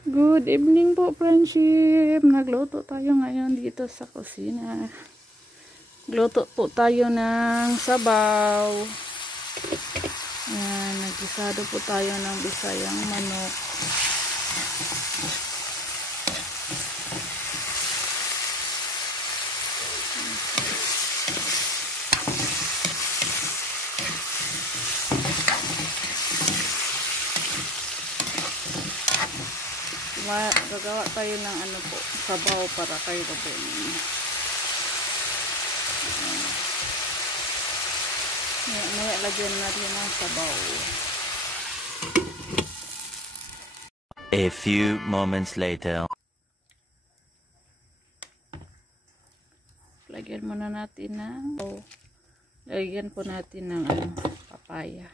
Good evening po, friendship. Nagluto tayo ngayon dito sa kusina. Gluto po tayo ng sabaw. Yan, nagisado po tayo ng bisayang manok. Gagawa tayo ng ano po, sabaw para kay Robin. Maya lagyan natin ng sabaw. A few moments later. Lagyan muna natin ng lagyan po natin ng papaya.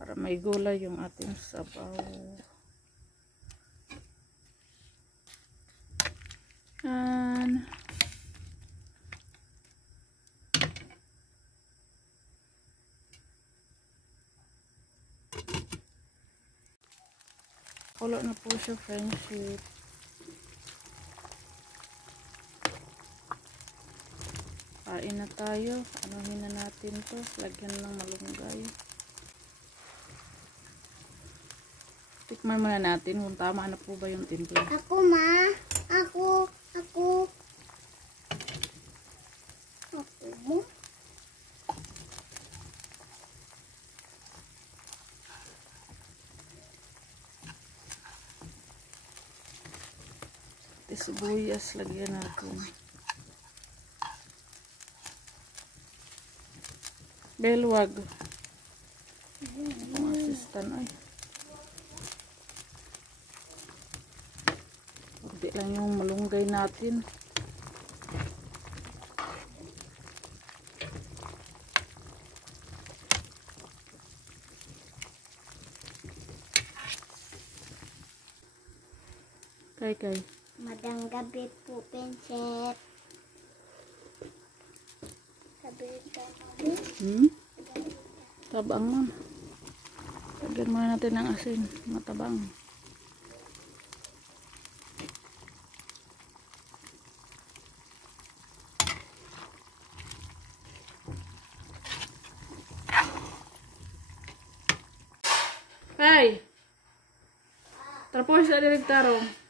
Para may gulay yung ating sabaw. And kulo na po siya, friendship. Kain na tayo. Anuhin na natin to. Lagyan ng malunggay. Tikman muna natin kung tama na po ba yung timpla. Ako, ma. Ako mo. Sibuyas lagyan natin. Belwag. Ang assistant ay. Hindi lang yung malunggay natin. Kay. Madang gabi po, Prinsip. Gabi. Tabang man. Lagyan muna natin ng asin. Matabang. Hey! Tapos sa direktarong.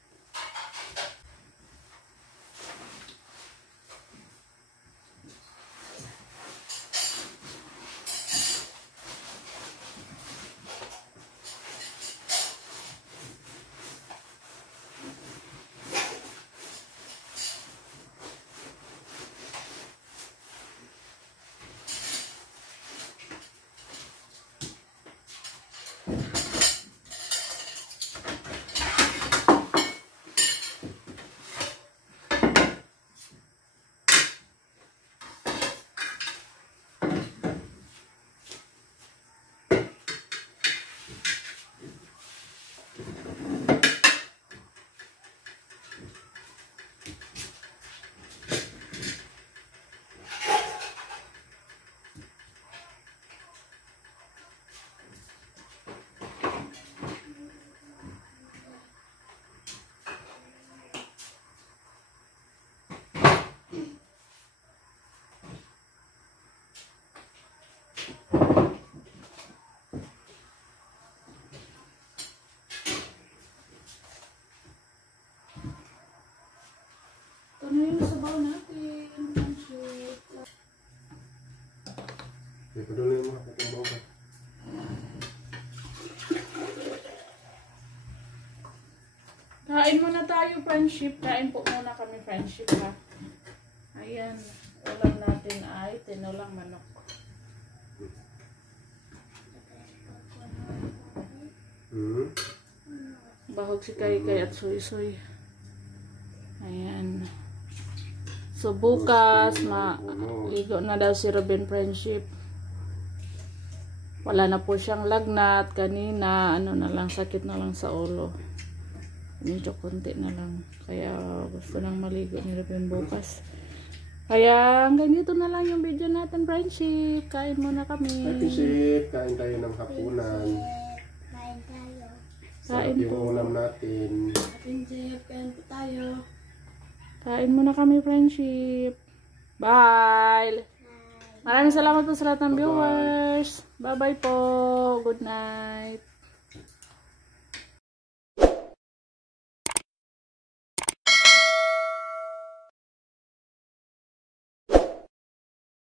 Ito na yung sabaw natin. Ito doon yung mga katambaw ka. Kain muna tayo, friendship. Kain po muna kami, friendship, ha. Ayan. Ulam natin ay tinulang manok. Bahog si Kay at Soy. Ayan. So bukas maligo na daw si Robin, friendship. Wala na po siyang lagnat kanina, ano na lang, sakit na lang sa ulo. Medyo konti na lang. Kaya gusto nang maligo ni Robin bukas. Kaya hanggang dito na lang yung video natin, friendship. Kain muna kami. Friendship, kain tayo ng hapunan. Kain Sarap Kain yung po. ulam natin. Prinsip, kain po tayo. Kain muna kami, friendship. Bye! Maraming salamat po sa lahat ng viewers. Bye-bye po. Good night.